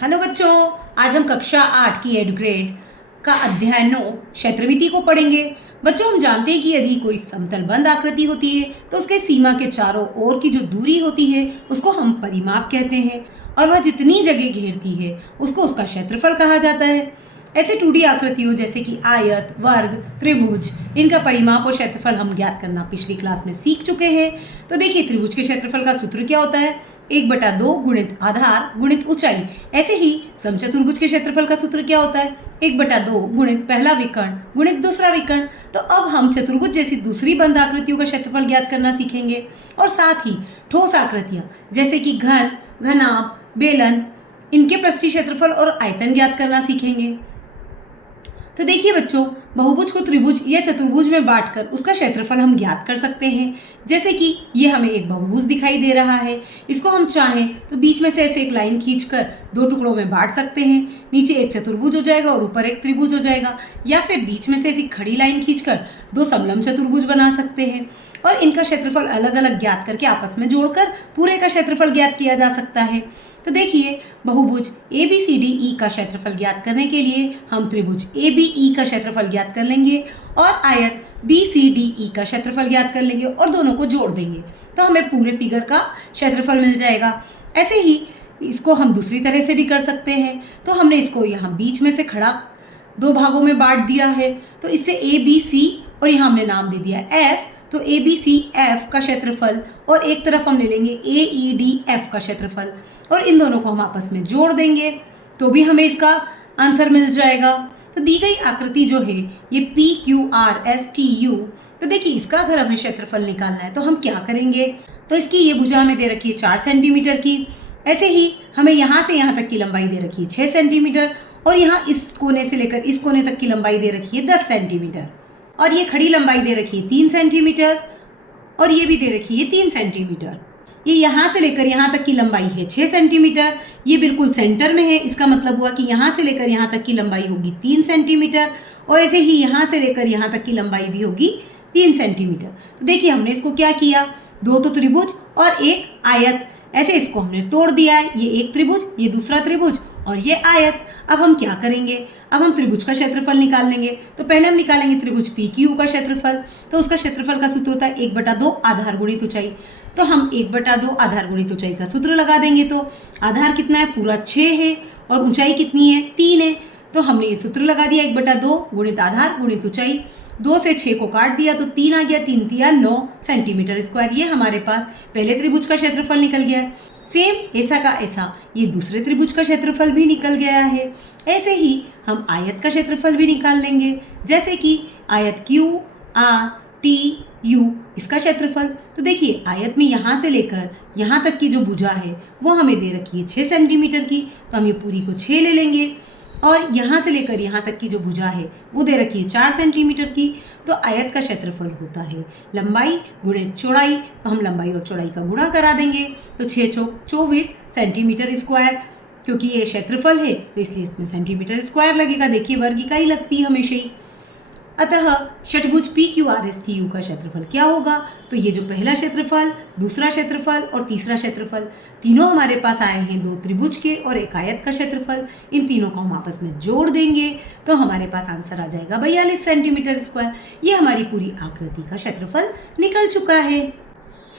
Hello बच्चों, आज हम कक्षा 8 की एड ग्रेड का अध्याय 9 क्षेत्रविधि को पढ़ेंगे। बच्चों, हम जानते हैं कि यदि कोई समतल बंद आकृति होती है तो उसके सीमा के चारों ओर की जो दूरी होती है उसको हम परिमाप कहते हैं और वह जितनी जगह घेरती है उसको उसका क्षेत्रफल कहा जाता है। ऐसे 2D आकृतियों जैसे कि आयत, वर्ग, त्रिभुज, इनका परिमाप और क्षेत्रफल हम ज्ञात करना पिछली क्लास में सीख चुके हैं। तो देखिए, त्रिभुज के क्षेत्रफल का सूत्र क्या होता है? 1/2 गुणित आधार गुणित ऊंचाई। ऐसे ही समचतुर्भुज के क्षेत्रफल का सूत्र क्या होता है? 1/2 गुणित पहला विकर्ण गुणित दूसरा विकर्ण। तो अब हम चतुर्भुज जैसी दूसरी बंद आकृतियों का क्षेत्रफल ज्ञात करना सीखेंगे और साथ ही ठोस आकृतियां जैसे कि घन, घनाभ, बेलन, इनके पृष्ठीय क्षेत्रफल और आयतन ज्ञात करना सीखेंगे। तो देखिए बच्चों, बहुभुज को त्रिभुज या चतुर्भुज में बांटकर उसका क्षेत्रफल हम ज्ञात कर सकते हैं। जैसे कि ये हमें एक बहुभुज दिखाई दे रहा है, इसको हम चाहें तो बीच में से ऐसे एक लाइन खींचकर 2 टुकड़ों में बांट सकते हैं। नीचे एक चतुर्भुज हो जाएगा और ऊपर एक त्रिभुज हो जाएगा, या फिर बीच में से ऐसी खड़ी लाइन खींचकर 2 समलंब चतुर्भुज बना सकते हैं और इनका क्षेत्रफल अलग अलग ज्ञात करके आपस में जोड़कर पूरे का क्षेत्रफल ज्ञात किया जा सकता है। तो देखिए, बहुभुज ABCDE का क्षेत्रफल ज्ञात करने के लिए हम त्रिभुज ABE का क्षेत्रफल ज्ञात कर लेंगे और आयत BCDE का क्षेत्रफल ज्ञात कर लेंगे और दोनों को जोड़ देंगे तो हमें पूरे फिगर का क्षेत्रफल मिल जाएगा। ऐसे ही इसको हम दूसरी तरह से भी कर सकते हैं। तो हमने इसको यहाँ बीच में से खड़ा 2 भागों में बांट दिया है, तो इससे ABC और यहाँ हमने नाम दे दिया F, तो ABCF का क्षेत्रफल और एक तरफ हम ले लेंगे AEDF का क्षेत्रफल और इन दोनों को हम आपस में जोड़ देंगे तो भी हमें इसका आंसर मिल जाएगा। तो दी गई आकृति जो है ये PQRSTU, तो देखिए इसका अगर हमें क्षेत्रफल निकालना है तो हम क्या करेंगे? तो इसकी ये भुजा हमें दे रखी है 4 सेंटीमीटर की। ऐसे ही हमें यहाँ से यहाँ तक की लंबाई दे रखी है 6 सेंटीमीटर और यहाँ इस कोने से लेकर इस कोने तक की लंबाई दे रखी है 10 सेंटीमीटर और ये खड़ी लंबाई दे रखी है 3 सेंटीमीटर और ये भी दे रखी है 3 सेंटीमीटर। ये यहाँ से लेकर यहाँ तक की लंबाई है 6 सेंटीमीटर। ये बिल्कुल सेंटर में है, इसका मतलब हुआ कि यहाँ से लेकर यहाँ तक की लंबाई होगी 3 सेंटीमीटर और ऐसे ही यहाँ से लेकर यहाँ तक की लंबाई भी होगी 3 सेंटीमीटर। तो देखिए, हमने इसको क्या किया, 2 तो त्रिभुज और एक आयत, ऐसे इसको हमने तोड़ दिया है। ये एक त्रिभुज, ये दूसरा त्रिभुज और ये आयत। अब हम क्या करेंगे? अब हम त्रिभुज का क्षेत्रफल निकाल लेंगे। तो पहले हम निकालेंगे त्रिभुज PQ का क्षेत्रफल। तो उसका क्षेत्रफल का सूत्र होता है 1/2 आधार गुणित ऊंचाई। तो हम 1/2 आधार गुणित ऊंचाई का सूत्र लगा देंगे। तो आधार कितना है? पूरा 6 है और ऊंचाई कितनी है? 3 है। तो हमने ये सूत्र लगा दिया 1/2 गुणित आधार गुणित ऊंचाई। 2 से 6 को काट दिया तो 3 आ गया, 3 तिया 9 सेंटीमीटर स्क्वायर। ये हमारे पास पहले त्रिभुज का क्षेत्रफल निकल गया। सेम ऐसा का ऐसा ये दूसरे त्रिभुज का क्षेत्रफल भी निकल गया है। ऐसे ही हम आयत का क्षेत्रफल भी निकाल लेंगे, जैसे कि आयत QRTU, इसका क्षेत्रफल। तो देखिए, आयत में यहाँ से लेकर यहाँ तक की जो भुजा है वो हमें दे रखी है 6 सेंटीमीटर की, तो हम ये पूरी को 6 ले लेंगे और यहाँ से लेकर यहाँ तक की जो भुजा है वो दे रखी है 4 सेंटीमीटर की। तो आयत का क्षेत्रफल होता है लंबाई गुणित चौड़ाई, तो हम लंबाई और चौड़ाई का गुणा करा देंगे तो 6 चौक 24 सेंटीमीटर स्क्वायर। क्योंकि ये क्षेत्रफल है तो इसलिए इसमें सेंटीमीटर स्क्वायर लगेगा। देखिए, वर्ग इकाई लगती है हमेशा ही। अतः षटभुज PQRSTU का क्षेत्रफल क्या होगा? तो ये जो पहला क्षेत्रफल, दूसरा क्षेत्रफल और तीसरा क्षेत्रफल, तीनों हमारे पास आए हैं 2 त्रिभुज के और एक आयत का क्षेत्रफल। इन तीनों को हम आपस में जोड़ देंगे तो हमारे पास आंसर आ जाएगा 42 सेंटीमीटर स्क्वायर। ये हमारी पूरी आकृति का क्षेत्रफल निकल चुका है।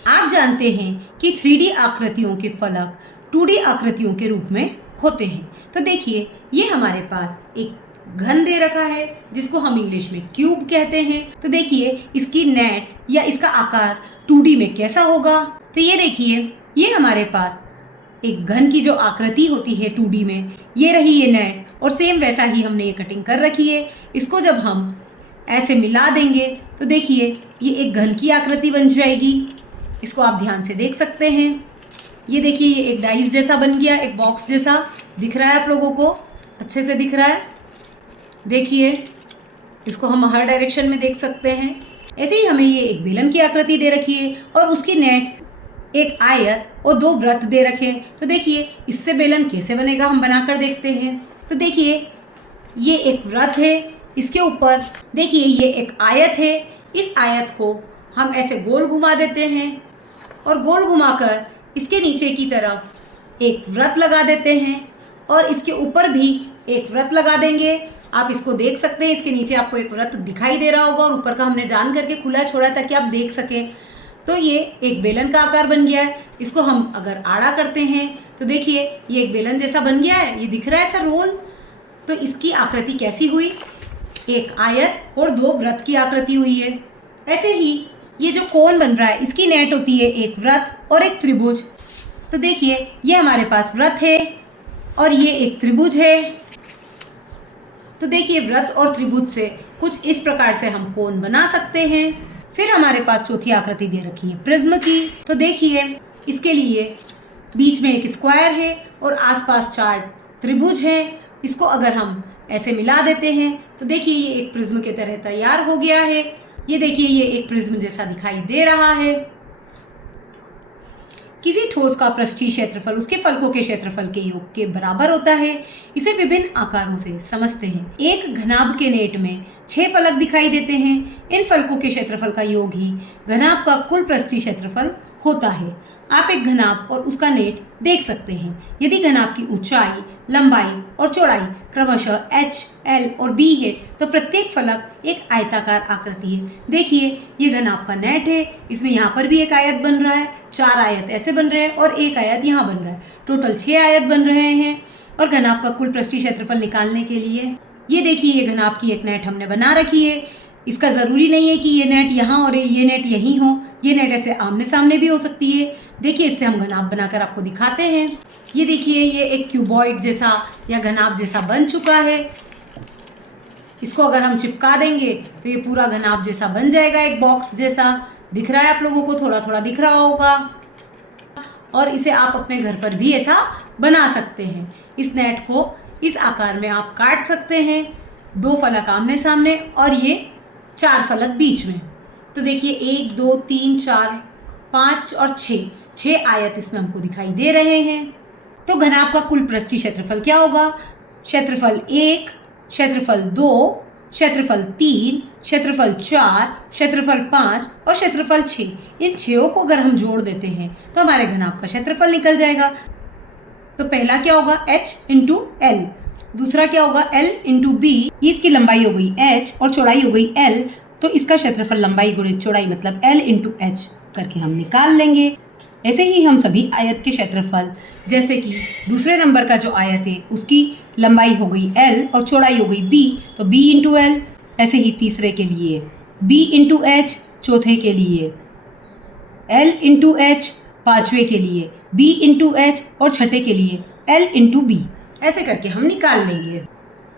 आप जानते हैं कि 3D आकृतियों के फलक 2D आकृतियों के रूप में होते हैं। तो देखिए, ये हमारे पास एक घन दे रखा है जिसको हम इंग्लिश में क्यूब कहते हैं। तो देखिए, इसकी नेट या इसका आकार 2D में कैसा होगा? तो ये देखिए, ये हमारे पास एक घन की जो आकृति होती है 2D में, ये रही ये नेट और सेम वैसा ही हमने ये कटिंग कर रखी है। इसको जब हम ऐसे मिला देंगे तो देखिए, ये एक घन की आकृति बन जाएगी। इसको आप ध्यान से देख सकते हैं। ये देखिए, ये एक डाइस जैसा बन गया, एक बॉक्स जैसा दिख रहा है आप लोगों को, अच्छे से दिख रहा है। देखिए, इसको हम हर डायरेक्शन में देख सकते हैं। ऐसे ही हमें ये एक बेलन की आकृति दे रखी है और उसकी नेट एक आयत और 2 वृत्त दे रखे हैं। तो देखिए, इससे बेलन कैसे बनेगा हम बनाकर देखते हैं। तो देखिए, ये एक वृत्त है, इसके ऊपर देखिए ये एक आयत है। इस आयत को हम ऐसे गोल घुमा देते हैं और गोल घुमाकर इसके नीचे की तरफ एक वृत्त लगा देते हैं और इसके ऊपर भी एक वृत्त लगा देंगे। आप इसको देख सकते हैं, इसके नीचे आपको एक वृत्त दिखाई दे रहा होगा और ऊपर का हमने जान करके खुला छोड़ा है ताकि आप देख सकें। तो ये एक बेलन का आकार बन गया है। इसको हम अगर आड़ा करते हैं तो देखिए ये एक बेलन जैसा बन गया है, ये दिख रहा है ऐसा रोल। तो इसकी आकृति कैसी हुई, एक आयत और दो वृत्त की आकृति हुई है। ऐसे ही ये जो कोन बन रहा है इसकी नेट होती है एक वृत्त और एक त्रिभुज। तो देखिए ये हमारे पास वृत्त है और ये एक त्रिभुज है। तो देखिए वृत्त और त्रिभुज से कुछ इस प्रकार से हम कोन बना सकते हैं। फिर हमारे पास चौथी आकृति दे रखी है प्रिज्म की। तो देखिए इसके लिए बीच में एक स्क्वायर है और आसपास 4 त्रिभुज हैं। इसको अगर हम ऐसे मिला देते हैं तो देखिए ये एक प्रिज्म की तरह तैयार हो गया है। ये देखिए ये एक प्रिज्म जैसा दिखाई दे रहा है। किसी ठोस का पृष्ठीय क्षेत्रफल उसके फलकों के क्षेत्रफल के योग के बराबर होता है। इसे विभिन्न आकारों से समझते हैं। एक घनाभ के नेट में 6 फलक दिखाई देते हैं। इन फलकों के क्षेत्रफल का योग ही घनाभ का कुल पृष्ठीय क्षेत्रफल होता है। आप एक घनाभ और उसका नेट देख सकते हैं। यदि घनाभ की ऊंचाई, लंबाई और चौड़ाई क्रमशः h, l और b है तो प्रत्येक फलक एक आयताकार आकृति है। देखिए ये घनाभ का नेट है, इसमें यहाँ पर भी एक आयत बन रहा है, 4 आयत ऐसे बन रहे हैं और एक आयत यहाँ बन रहा है। टोटल 6 आयत बन रहे हैं। और घनाभ का कुल पृष्ठीय क्षेत्रफल निकालने के लिए ये देखिए ये घनाभ की एक नेट हमने बना रखी है। इसका ज़रूरी नहीं है कि ये नेट यहाँ और ये नेट यहीं हो, ये नेट ऐसे आमने सामने भी हो सकती है। देखिए इससे हम घनाभ बनाकर आपको दिखाते हैं। ये देखिए ये एक क्यूबॉइड जैसा या घनाभ जैसा बन चुका है। इसको अगर हम चिपका देंगे तो ये पूरा घनाभ जैसा बन जाएगा, एक बॉक्स जैसा दिख रहा है आप लोगों को, थोड़ा थोड़ा दिख रहा होगा। और इसे आप अपने घर पर भी ऐसा बना सकते हैं। इस नेट को इस आकार में आप काट सकते हैं, 2 फलक आमने सामने और ये 4 फलक बीच में। तो देखिए 1, 2, 3, 4, 5 और 6 आयत इसमें हमको दिखाई दे रहे हैं। तो घनाभ का कुल पृष्ठीय क्षेत्रफल क्या होगा? क्षेत्रफल 1, क्षेत्रफल 2, क्षेत्रफल 3, क्षेत्रफल 4, क्षेत्रफल 5 और क्षेत्रफल 6। इन 6 को अगर हम जोड़ देते हैं तो हमारे घनाभ का क्षेत्रफल निकल जाएगा। तो पहला क्या होगा h इंटू l, दूसरा क्या होगा l इंटू b। इसकी लंबाई हो गई h और चौड़ाई हो गई l। तो इसका क्षेत्रफल लंबाई गुणित चौड़ाई मतलब l इंटू h करके हम निकाल लेंगे। ऐसे ही हम सभी आयत के क्षेत्रफल, जैसे कि दूसरे नंबर का जो आयत है उसकी लंबाई हो गई l और चौड़ाई हो गई b, तो b इंटू l। ऐसे ही तीसरे के लिए b इंटू h, चौथे के लिए l इंटू h, पाँचवें के लिए b इंटू h और छठे के लिए l इंटू b। ऐसे करके हम निकाल लेंगे।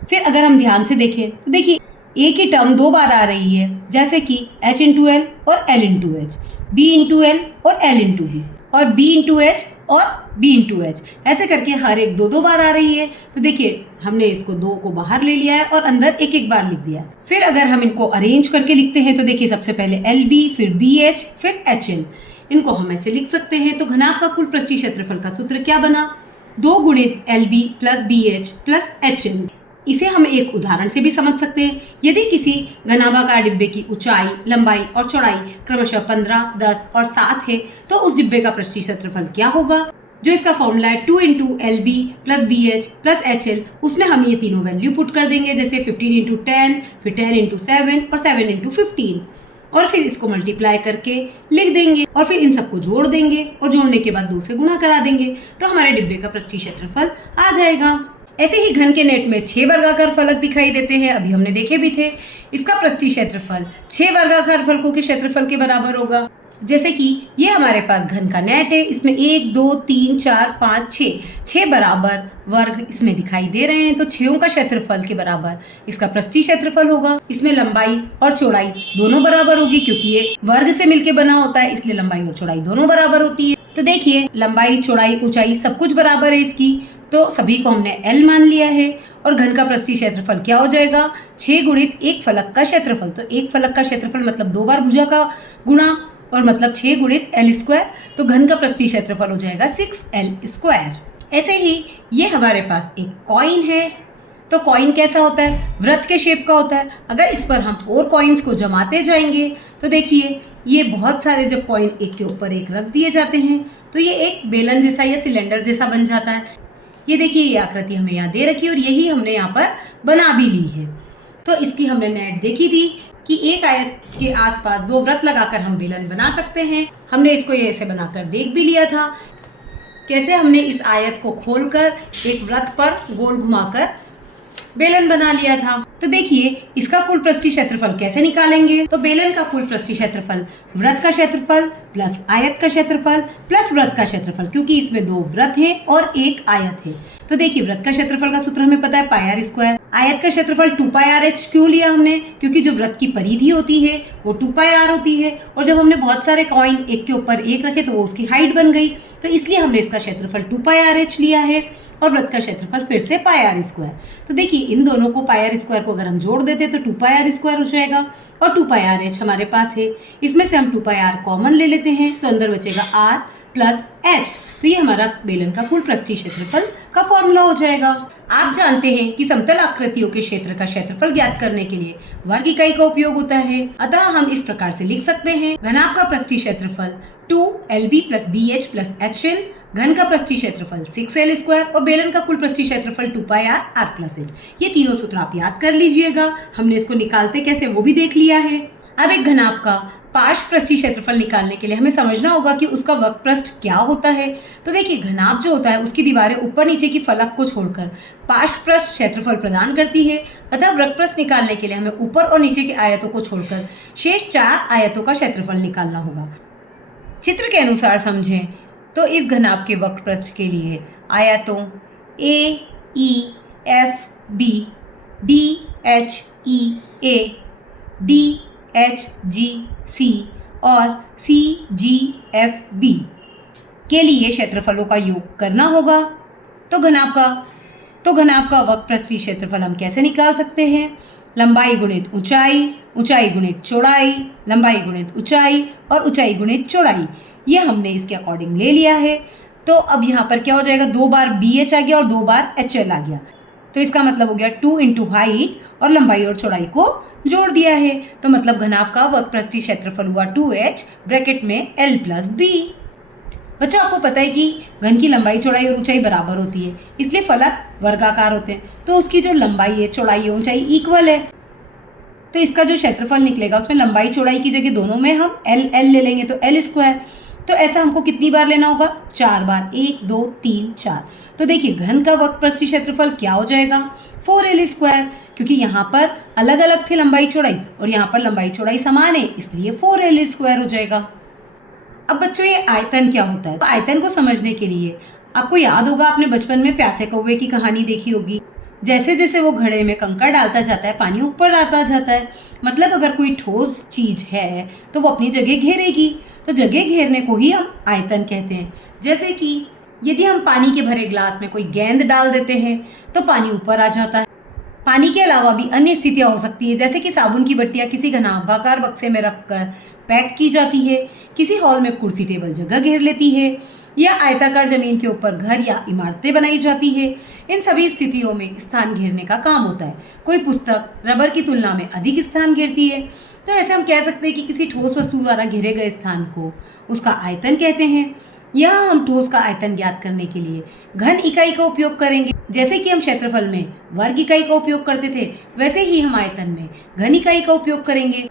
फिर अगर हम ध्यान से देखें तो देखिए एक ही टर्म 2 बार आ रही है, जैसे कि h इंटू एल और l into H, b into L और l इंटू बी, और b इंटू एच और b इंटू एच। ऐसे करके हर एक 2 बार आ रही है। तो देखिए हमने इसको 2 को बाहर ले लिया है और अंदर एक एक बार लिख दिया। फिर अगर हम इनको अरेंज करके लिखते हैं तो देखिए सबसे पहले LB, फिर BH, फिर HL। इनको हम ऐसे लिख सकते हैं। तो घनाभ का कुल पृष्ठीय क्षेत्रफल का सूत्र क्या बना? 2 गुणित LB plus BH plus HL। इसे हम एक उदाहरण से भी समझ सकते हैं। यदि किसी घनाभाकार डिब्बे की ऊंचाई, लंबाई और चौड़ाई क्रमशः 15, 10 और 7 है तो उस डिब्बे का पृष्ठीय क्षेत्रफल क्या होगा? जो इसका फॉर्मूला है 2 into LB plus BH plus HL, उसमें हम ये तीनों वैल्यू पुट कर देंगे, जैसे 15 इंटू 10, फिर 10 इंटू 7 और 7 इंटू 15, और फिर इसको मल्टीप्लाई करके लिख देंगे और फिर इन सबको जोड़ देंगे और जोड़ने के बाद 2 से गुना करा देंगे तो हमारे डिब्बे का पृष्ठीय क्षेत्रफल आ जाएगा। ऐसे ही घन के नेट में 6 वर्गाकार फलक दिखाई देते हैं, अभी हमने देखे भी थे। इसका पृष्ठीय क्षेत्रफल 6 वर्गाकार फलकों के क्षेत्रफल के बराबर होगा। जैसे कि ये हमारे पास घन का नेट है, इसमें 1, 2, 3, 4, 5, 6 बराबर वर्ग इसमें दिखाई दे रहे हैं। तो 6 का क्षेत्रफल के बराबर इसका पृष्ठीय क्षेत्रफल होगा। इसमें लंबाई और चौड़ाई दोनों बराबर होगी, क्योंकि ये वर्ग से मिलके बना होता है, इसलिए लंबाई और चौड़ाई दोनों बराबर होती है। तो देखिए लंबाई, चौड़ाई, ऊंचाई सब कुछ बराबर है इसकी, तो सभी को हमने L मान लिया है। और घन का पृष्ठीय क्षेत्रफल क्या हो जाएगा? 6 गुणित एक फलक का क्षेत्रफल। तो एक फलक का क्षेत्रफल मतलब 2 बार भुजा का गुणा, और मतलब 6 गुणित L स्क्वायर। तो घन का पृष्ठीय क्षेत्रफल हो जाएगा 6L स्क्वायर। ऐसे ही ये हमारे पास एक कॉइन है। तो कॉइन कैसा होता है? वृत्त के शेप का होता है। अगर इस पर हम और कॉइन्स को जमाते जाएंगे तो देखिए ये बहुत सारे जब कॉइन एक के ऊपर एक रख दिए जाते हैं तो ये एक बेलन जैसा या सिलेंडर जैसा बन जाता है। ये देखिए ये आकृति हमें यहाँ दे रखी है और यही हमने यहाँ पर बना भी ली है। तो इसकी हमने नेट देखी थी कि एक आयत के आसपास दो वृत्त लगाकर हम बेलन बना सकते हैं। हमने इसको ये ऐसे बनाकर देख भी लिया था, कैसे हमने इस आयत को खोलकर एक वृत्त पर गोल घुमाकर बेलन बना लिया था। तो देखिए इसका कुल पृष्ठीय क्षेत्रफल कैसे निकालेंगे। तो बेलन का कुल पृष्ठीय क्षेत्रफल वृत्त का क्षेत्रफल प्लस आयत का क्षेत्रफल प्लस वृत्त का क्षेत्रफल, क्योंकि इसमें दो वृत्त हैं और एक आयत है। तो देखिए वृत्त का क्षेत्रफल का सूत्र हमें पता है पाई आर स्क्वायर। आयत का क्षेत्रफल 2 पाई आर एच क्यों लिया हमने, क्योंकि जो वृत्त की परिधि होती है वो 2 पाई आर होती है और जब हमने बहुत सारे कॉइन एक के ऊपर एक रखे तो वो उसकी हाइट बन गई, तो इसलिए हमने इसका क्षेत्रफल 2 पाई आर एच लिया है और वृत्त का क्षेत्रफल फिर से पाई आर स्क्वायर। तो देखिए इन दोनों को पाई आर स्क्वायर को अगर हम जोड़ देते तो 2 पाई आर स्क्वायर हो जाएगा और 2 पाई आर एच हमारे पास है। इसमें से हम 2 पाई आर कॉमन ले लेते हैं तो अंदर बचेगा आर प्लस एच। तो ये हमारा बेलन का कुल पृष्ठीय क्षेत्रफल का फॉर्मूला हो जाएगा। आप जानते हैं कि समतल आकृतियों के क्षेत्र का क्षेत्रफल ज्ञात करने के लिए वर्ग इकाई का उपयोग होता है। अतः हम इस प्रकार से लिख सकते हैं, घनाभ का पृष्ठीय क्षेत्रफल 2LB + BH + HL, घन का पृष्ठीय क्षेत्रफल 6L स्क्वायर और बेलन का कुल पृष्ठीय क्षेत्रफल 2 पाई आर R + H। ये तीनों सूत्र आप याद कर लीजिएगा। हमने इसको निकालते कैसे वो भी देख लिया है। अब एक घनाभ का पार्श्व पृष्ठीय क्षेत्रफल निकालने के लिए हमें समझना होगा कि उसका वक्रपृष्ठ क्या होता है। तो देखिए घनाभ जो होता है उसकी दीवारें ऊपर नीचे की फलक को छोड़कर पार्श्व पृष्ठ क्षेत्रफल प्रदान करती है। अतः वक्रपृष्ठ निकालने के लिए हमें ऊपर और नीचे के आयतों को छोड़कर शेष 4 आयतों का क्षेत्रफल निकालना होगा। चित्र के अनुसार समझें तो इस घनाभ के वक्रपृष्ठ के लिए आयतों AEFB, DHEA, DHGC और CGFB के लिए क्षेत्रफलों का योग करना होगा। तो घनाभ का वक्रपृष्ठीय क्षेत्रफल हम कैसे निकाल सकते हैं। लंबाई गुणित ऊंचाई, ऊंचाई गुणित चौड़ाई, लंबाई गुणित ऊंचाई और ऊंचाई गुणित चौड़ाई, ये हमने इसके अकॉर्डिंग ले लिया है। तो अब यहाँ पर क्या हो जाएगा, 2 बार BH आ गया और 2 बार HL आ गया। तो इसका मतलब हो गया 2 × हाइट और लंबाई और चौड़ाई को जोड़ दिया है। तो मतलब घनाभ का वक्रपृष्ठीय क्षेत्रफल हुआ 2H ब्रैकेट में L + B। बच्चों आपको पता है कि घन की लंबाई चौड़ाई और ऊंचाई बराबर होती है, इसलिए फलक वर्गाकार होते हैं। तो उसकी जो लंबाई है चौड़ाई है ऊंचाई इक्वल है। तो इसका जो क्षेत्रफल निकलेगा उसमें लंबाई चौड़ाई की जगह दोनों में हम L ले लेंगे तो L स्क्वायर। तो ऐसा हमको कितनी बार लेना होगा, 4 बार, 1 2 3 4। तो देखिए घन का वक्रपृष्ठीय क्षेत्रफल क्या हो जाएगा, 4L स्क्वायर, क्योंकि यहाँ पर अलग अलग थे लंबाई चौड़ाई और यहाँ पर लंबाई चौड़ाई समान है, इसलिए 4L स्क्वायर हो जाएगा। अब बच्चों ये आयतन क्या होता है। तो आयतन को समझने के लिए आपको याद होगा आपने बचपन में प्यासे कौवे की कहानी देखी होगी। जैसे जैसे वो घड़े में कंकड़ डालता जाता है पानी ऊपर आता जाता है। मतलब अगर कोई ठोस चीज़ है तो वो अपनी जगह घेरेगी, तो जगह घेरने को ही हम आयतन कहते हैं। जैसे कि यदि हम पानी के भरे ग्लास में कोई गेंद डाल देते हैं तो पानी ऊपर आ जाता है। पानी के अलावा भी अन्य स्थितियाँ हो सकती है, जैसे कि साबुन की बट्टियाँ किसी घनाभाकार बक्से में रखकर पैक की जाती है, किसी हॉल में कुर्सी टेबल जगह घेर लेती है, या आयताकार जमीन के ऊपर घर या इमारतें बनाई जाती है। इन सभी स्थितियों में स्थान घेरने का काम होता है। कोई पुस्तक रबर की तुलना में अधिक स्थान घेरती है। तो ऐसे हम कह सकते हैं कि किसी ठोस वस्तु द्वारा घेरे गए स्थान को उसका आयतन कहते हैं। यहाँ हम ठोस का आयतन ज्ञात करने के लिए घन इकाई का उपयोग करेंगे। जैसे कि हम क्षेत्रफल में वर्ग इकाई का उपयोग करते थे, वैसे ही हम आयतन में घन इकाई का उपयोग करेंगे,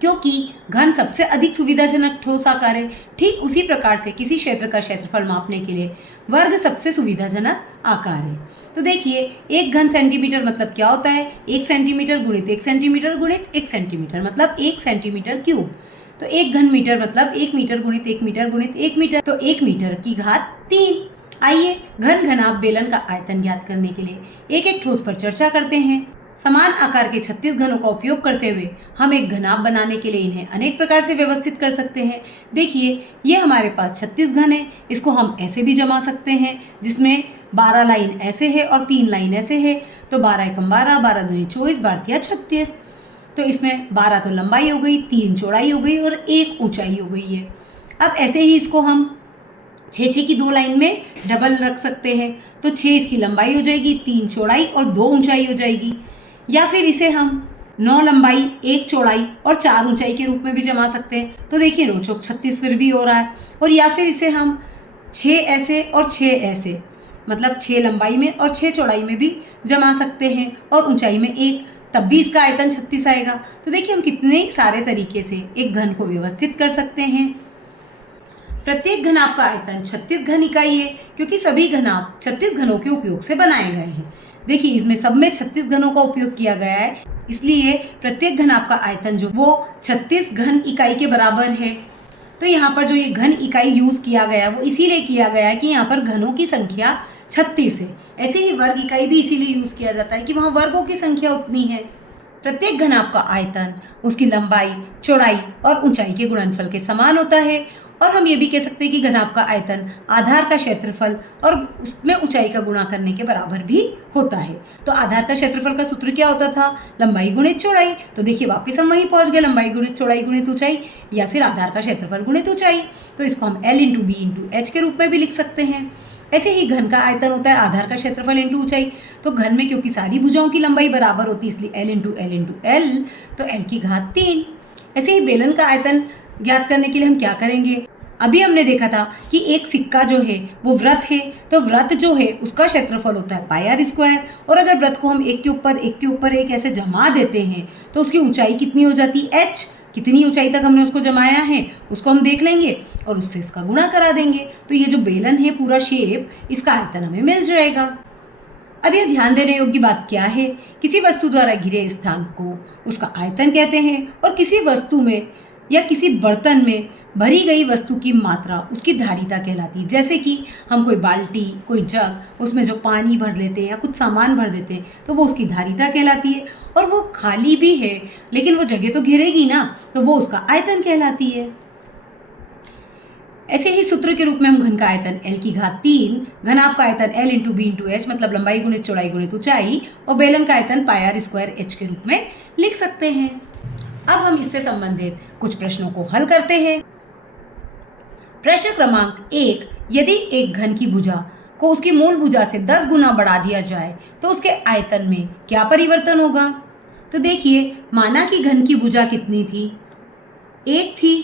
क्योंकि घन सबसे अधिक सुविधाजनक ठोस आकार है। ठीक उसी प्रकार से किसी क्षेत्र का क्षेत्रफल मापने के लिए वर्ग सबसे सुविधाजनक आकार है। तो देखिए 1 घन सेंटीमीटर मतलब क्या होता है, 1 सेंटीमीटर गुणित 1 सेंटीमीटर गुणित 1 सेंटीमीटर मतलब 1 सेंटीमीटर क्यूब। तो 1 घन मीटर मतलब 1 मीटर गुणित 1 मीटर गुणित 1 मीटर, तो 1 मीटर की घात 3। आइए घन घनाभ बेलन का आयतन ज्ञात करने के लिए एक एक ठोस पर चर्चा करते हैं। समान आकार के 36 घनों का उपयोग करते हुए हम एक घनाभ बनाने के लिए इन्हें अनेक प्रकार से व्यवस्थित कर सकते हैं। देखिए ये हमारे पास 36 घन है, इसको हम ऐसे भी जमा सकते हैं जिसमें 12 लाइन ऐसे है और 3 लाइन ऐसे है। तो 12 × 12, 12 दूनी 24, 12 36। तो इसमें 12 तो लंबाई हो गई, 3 चौड़ाई हो गई और 1 ऊंचाई हो गई है। अब ऐसे ही इसको हम 6 की 2 लाइन में डबल रख सकते हैं। तो 6 इसकी लंबाई हो जाएगी, 3 चौड़ाई और 2 ऊंचाई हो जाएगी। या फिर इसे हम 9 लंबाई 1 चौड़ाई और 4 ऊंचाई के रूप में भी जमा सकते हैं। तो देखिए 9 × 36 फिर भी हो रहा है। और या फिर इसे हम 6 ऐसे और 6 ऐसे मतलब 6 लंबाई में और 6 चौड़ाई में भी जमा सकते हैं और ऊंचाई में 1, तब भी इसका आयतन 36 आएगा। तो देखिए हम कितने सारे तरीके से एक घन को व्यवस्थित कर सकते हैं। प्रत्येक घनाभ का आयतन 36 घन इकाई है, क्योंकि सभी घनाभ 36 घनों के उपयोग से बनाए गए हैं। देखिए इसमें सब में 36 घनों का उपयोग किया गया है, इसलिए प्रत्येक घनाभ का आयतन जो वो 36 घन इकाई के बराबर है। तो यहाँ पर जो ये घन इकाई यूज किया गया वो इसीलिए किया गया है कि यहाँ पर घनों की संख्या 36 है। ऐसे ही वर्ग इकाई भी इसीलिए यूज किया जाता है कि वहाँ वर्गों की संख्या उतनी है। प्रत्येक घनाभ का आयतन उसकी लंबाई, चौड़ाई और ऊंचाई के गुणनफल के समान होता है। और हम ये भी कह सकते हैं कि घनाभ का आयतन आधार का क्षेत्रफल और उसमें ऊंचाई का गुणा करने के बराबर भी होता है। तो आधार का क्षेत्रफल का सूत्र क्या होता था? लंबाई गुणित चौड़ाई। तो देखिए वापस हम वहीं पहुंच गए, लंबाई गुणित चौड़ाई गुणित ऊंचाई, या फिर आधार का क्षेत्रफल गुणित ऊंचाई। तो इसको हम L × B × H के रूप में भी लिख सकते हैं। ऐसे ही घन का आयतन होता है आधार का क्षेत्रफल इंटू ऊंचाई। तो घन में क्योंकि सारी भुजाओं की लंबाई बराबर होती है, इसलिए L × L × L, तो L की घात 3। ऐसे ही बेलन का आयतन ज्ञात करने के लिए हम क्या करेंगे? अभी हमने देखा था कि एक सिक्का जो है वो वृत्त है, तो वृत्त जो है उसका क्षेत्रफल होता है πr²। और अगर वृत्त को हम एक के ऊपर एक ऐसे जमा देते हैं तो उसकी ऊंचाई कितनी हो जाती है? h। कितनी ऊंचाई तक हमने उसको जमाया है उसको हम देख लेंगे और उससे इसका गुणा करा देंगे। तो ये जो बेलन है पूरा शेप, इसका आयतन हमें मिल जाएगा। अब ये ध्यान देने योग्य बात क्या है? किसी वस्तु द्वारा घिरे स्थान को उसका आयतन कहते हैं, और किसी वस्तु में या किसी बर्तन में भरी गई वस्तु की मात्रा उसकी धारिता कहलाती है। जैसे कि हम कोई बाल्टी, कोई जग, उसमें जो पानी भर लेते हैं या कुछ सामान भर देते हैं तो वो उसकी धारिता कहलाती है। और वो खाली भी है लेकिन वो जगह तो घेरेगी ना, तो वो उसका आयतन कहलाती है। ऐसे ही सूत्र के रूप में हम घन का आयतन L की घात 3, घनाभ का आयतन L × B × H मतलब लंबाई गुणित चौड़ाई गुणित ऊंचाई, और बेलन का आयतन πr² H के रूप में लिख सकते हैं। अब हम इससे संबंधित कुछ प्रश्नों को हल करते हैं। प्रश्न क्रमांक 1, यदि एक घन की भुजा को उसकी मूल भुजा से 10 गुना बढ़ा दिया जाए तो उसके आयतन में क्या परिवर्तन होगा? तो देखिए, माना कि घन की भुजा कितनी थी? 1 थी।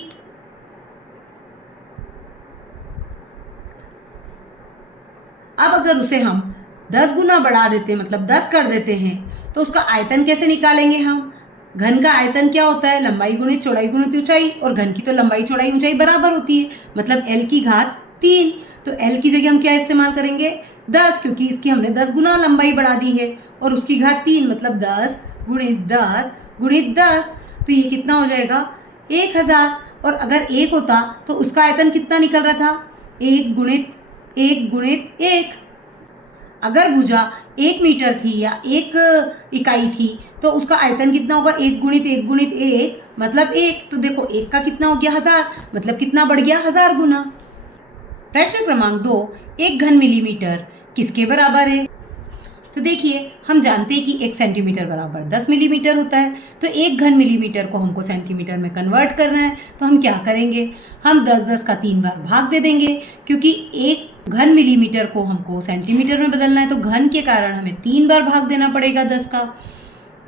अब अगर उसे हम 10 गुना बढ़ा देते हैं, मतलब 10 कर देते हैं, तो उसका आयतन कैसे निकालेंगे हम? घन का आयतन क्या होता है? लंबाई गुणित चौड़ाई गुणित ऊंचाई, और घन की तो लंबाई चौड़ाई ऊंचाई बराबर होती है, मतलब L की घात 3। तो L की जगह हम क्या इस्तेमाल करेंगे? 10, क्योंकि इसकी हमने 10 गुना लंबाई बढ़ा दी है, और उसकी घात 3 मतलब 10 गुणित 10 गुणित 10। तो ये कितना हो जाएगा? 1000। और अगर 1 होता तो उसका आयतन कितना निकल रहा था? 1 गुणित 1 गुणित 1। अगर भुजा 1 मीटर थी या 1 इकाई थी तो उसका आयतन कितना होगा? 1 गुणित 1 गुणित 1 मतलब 1। तो देखो 1 का कितना हो गया? 1000, मतलब कितना बढ़ गया? 1000 गुना। प्रश्न क्रमांक 2, एक घन मिलीमीटर किसके बराबर है? तो देखिए, हम जानते हैं कि 1 सेंटीमीटर बराबर 10 मिलीमीटर होता है। तो 1 घन मिलीमीटर को हमको सेंटीमीटर में कन्वर्ट करना है, तो हम क्या करेंगे? हम 10 का 3 बार भाग दे देंगे, क्योंकि 1 घन मिलीमीटर को हमको सेंटीमीटर में बदलना है, तो घन के कारण हमें 3 बार भाग देना पड़ेगा 10 का।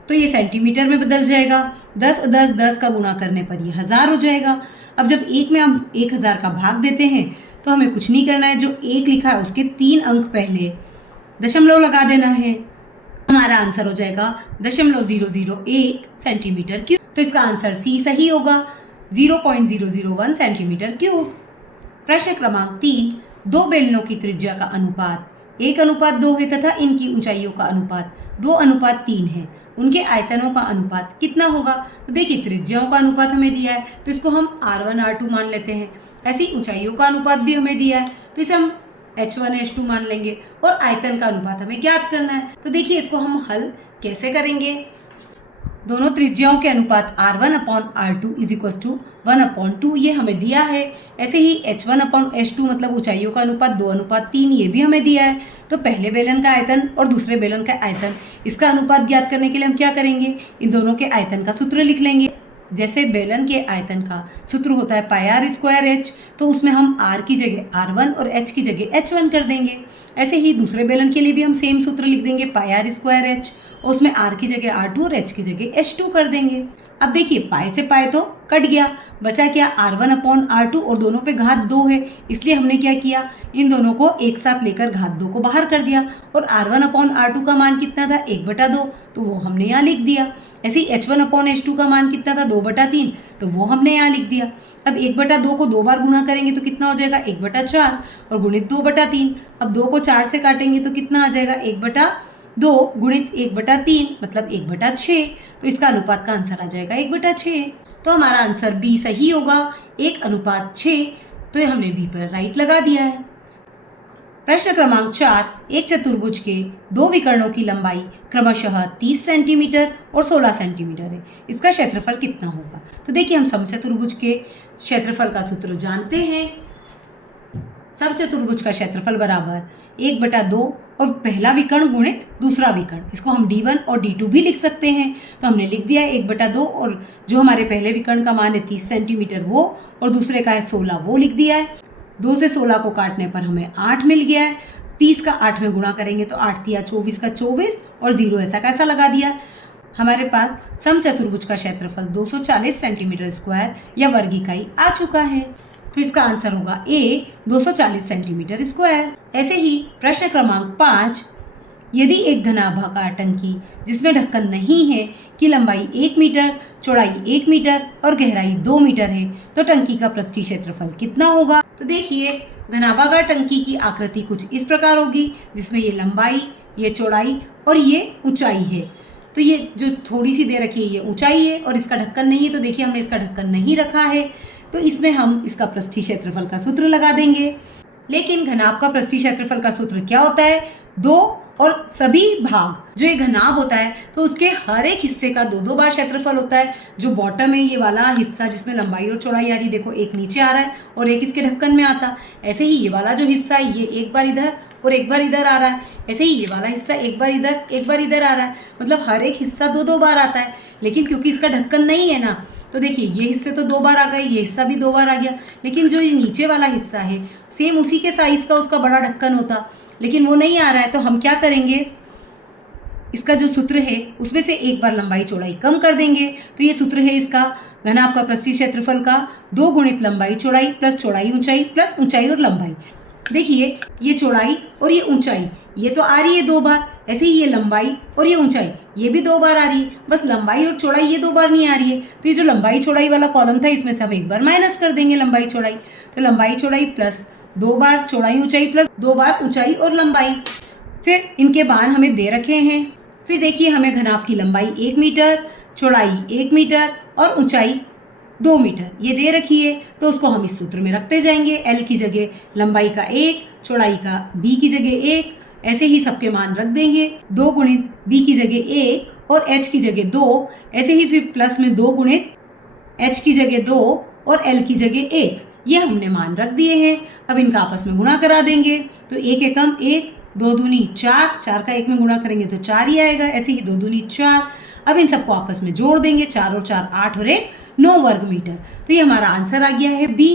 तो ये सेंटीमीटर में बदल जाएगा। 10 का गुणा करने पर ये 1000 हो जाएगा। अब जब 1 में हम 1000 का भाग देते हैं तो हमें कुछ नहीं करना है, जो 1 लिखा है उसके 3 अंक पहले दशमलव लगा देना है। हमारा आंसर हो जाएगा 0.001 सेंटीमीटर क्यूब। तो इसका आंसर सी सही होगा, 0.001 सेंटीमीटर क्यूब। प्रश्न क्रमांक 3, 2 बेलनों की त्रिज्या का अनुपात 1:2 है तथा इनकी ऊंचाइयों का अनुपात 2:3 है। उनके आयतनों का अनुपात कितना होगा? तो देखिए, त्रिज्याओं का अनुपात हमें दिया है तो इसको हम R1 R2 मान लेते हैं। ऐसी ऊंचाइयों का अनुपात भी हमें दिया है तो इसे हम H1 H2 मान लेंगे, और आयतन का अनुपात हमें ज्ञात करना है। तो देखिए, इसको हम हल कैसे करेंगे? दोनों त्रिज्याओं के अनुपात R1/R2 = 1/2 ये हमें दिया है। ऐसे ही H1/H2 मतलब ऊंचाइयों का अनुपात 2:3 ये भी हमें दिया है। तो पहले बेलन का आयतन और दूसरे बेलन का आयतन, इसका अनुपात ज्ञात करने के लिए हम क्या करेंगे? इन दोनों के आयतन का सूत्र लिख लेंगे। जैसे बेलन के आयतन का सूत्र होता है πr²H, तो उसमें हम R की जगह R1 और H की जगह H1 कर देंगे। ऐसे ही दूसरे बेलन के लिए भी हम सेम सूत्र लिख देंगे πr²H, और उसमें R की जगह R2 और H की जगह H2 कर देंगे। अब देखिए पाए से पाए तो कट गया, बचा क्या R1/R2 और दोनों पे घात 2 है, इसलिए हमने क्या किया इन दोनों को एक साथ लेकर घात 2 को बाहर कर दिया। और R1/R2 का मान कितना था 1/2, तो वो हमने यहाँ लिख दिया। ऐसे ही H1/H2 का मान कितना था 2/3, तो वो हमने यहाँ लिख दिया। अब 1/2 को 2 बार गुणा करेंगे तो कितना हो जाएगा 1/4 और गुणित 2/3। अब 2 को 4 से काटेंगे तो कितना आ जाएगा 1/2 गुणित 1/3 मतलब 1/6। तो इसका अनुपात का आंसर आ जाएगा 1/6। तो हमारा आंसर बी सही होगा, 1:6। तो ये हमने बी पर राइट लगा दिया है। प्रश्न क्रमांक 4, एक चतुर्भुज के दो विकर्णों की लंबाई क्रमशः 30 सेंटीमीटर और 16 सेंटीमीटर है, इसका क्षेत्रफल कितना होगा। तो देखिए हम समचतुर्भुज के क्षेत्रफल का सूत्र जानते हैं। समचतुर्भुज का क्षेत्रफल बराबर 1/2 और पहला विकर्ण गुणित दूसरा विकर्ण, इसको हम D1 और D2 भी लिख सकते हैं। तो हमने लिख दिया 1/2 और जो हमारे पहले विकर्ण का मान है 30 सेंटीमीटर वो और दूसरे का है 16 वो लिख दिया है। 2 से 16 को काटने पर हमें 8 मिल गया है। 30 का 8 में गुणा करेंगे तो 8 तिया 24 का 24 और 0 ऐसा कैसा लगा दिया। हमारे पास समचतुर्भुज का क्षेत्रफल 240 सेंटीमीटर स्क्वायर या वर्ग इकाई आ चुका है। तो इसका आंसर होगा ए 240 सेंटीमीटर स्क्वायर। ऐसे ही प्रश्न क्रमांक 5, यदि एक घनाभाकार टंकी जिसमें ढक्कन नहीं है की लंबाई 1 मीटर, चौड़ाई 1 मीटर और गहराई 2 मीटर है तो टंकी का पृष्ठीय क्षेत्रफल कितना होगा। तो देखिए घनाभाकार टंकी की आकृति कुछ इस प्रकार होगी, जिसमें ये लंबाई, ये चौड़ाई और ये ऊंचाई है। तो ये जो थोड़ी सी दे रखी है ये ऊंचाई है और इसका ढक्कन नहीं है, तो देखिए हमने इसका ढक्कन नहीं रखा है, तो इसमें हम इसका पृष्ठीय क्षेत्रफल का सूत्र लगा देंगे। लेकिन घनाभ का पृष्ठीय क्षेत्रफल का सूत्र क्या होता है, 2 और सभी भाग जो ये घनाभ होता है तो उसके हर एक हिस्से का 2-2 बार क्षेत्रफल होता है। जो बॉटम है ये वाला हिस्सा जिसमें लंबाई और चौड़ाई आ रही है, देखो एक नीचे आ रहा है और एक इसके ढक्कन में आता। ऐसे ही ये वाला जो हिस्सा है ये एक बार इधर और एक बार इधर आ रहा है। ऐसे ही ये वाला हिस्सा एक बार इधर एक बार इधर आ रहा है, मतलब हर एक हिस्सा 2-2 बार आता है। लेकिन क्योंकि इसका ढक्कन नहीं है ना, तो देखिए ये हिस्से तो 2 बार आ गए, ये हिस्सा भी 2 बार आ गया। लेकिन जो ये नीचे वाला हिस्सा है सेम उसी के साइज का उसका बड़ा ढक्कन होता, लेकिन वो नहीं आ रहा है। तो हम क्या करेंगे, इसका जो सूत्र है उसमें से एक बार लंबाई चौड़ाई कम कर देंगे। तो ये सूत्र है इसका घनाभ का पृष्ठीय क्षेत्रफल का 2 गुणित लंबाई चौड़ाई प्लस चौड़ाई ऊंचाई प्लस ऊंचाई और लंबाई। देखिए ये चौड़ाई और ये ऊंचाई ये तो आ रही है 2 बार, ऐसे ही ये लंबाई और ये ऊंचाई ये भी 2 बार आ रही है, बस लंबाई और चौड़ाई ये 2 बार नहीं आ रही है। तो ये जो लंबाई चौड़ाई वाला कॉलम था इसमें से हम एक बार माइनस कर देंगे लंबाई चौड़ाई। तो लंबाई चौड़ाई प्लस 2 बार चौड़ाई ऊंचाई प्लस 2 बार ऊंचाई और लंबाई। फिर इनके मान हमें दे रखे हैं। फिर देखिए हमें घनाभ की लंबाई 1 मीटर, चौड़ाई 1 मीटर और ऊंचाई 2 मीटर ये दे रखी है, तो उसको हम इस सूत्र में रखते जाएंगे। एल की जगह लंबाई का 1, चौड़ाई का बी की जगह 1, ऐसे ही सबके मान रख देंगे। 2 गुणित बी की जगह 1 और एच की जगह 2, ऐसे ही फिर प्लस में 2 गुणित एच की जगह 2 और एल की जगह 1, ये हमने मान रख दिए हैं। अब इनका आपस में गुणा करा देंगे, तो 1 एकम 1, 2 दूनी 4, 4 का 1 में गुणा करेंगे तो 4 ही आएगा। ऐसे ही 2 दूनी 4। अब इन सबको आपस में जोड़ देंगे, 4 और 4 8 और 1 9 वर्ग मीटर। तो ये हमारा आंसर आ गया है बी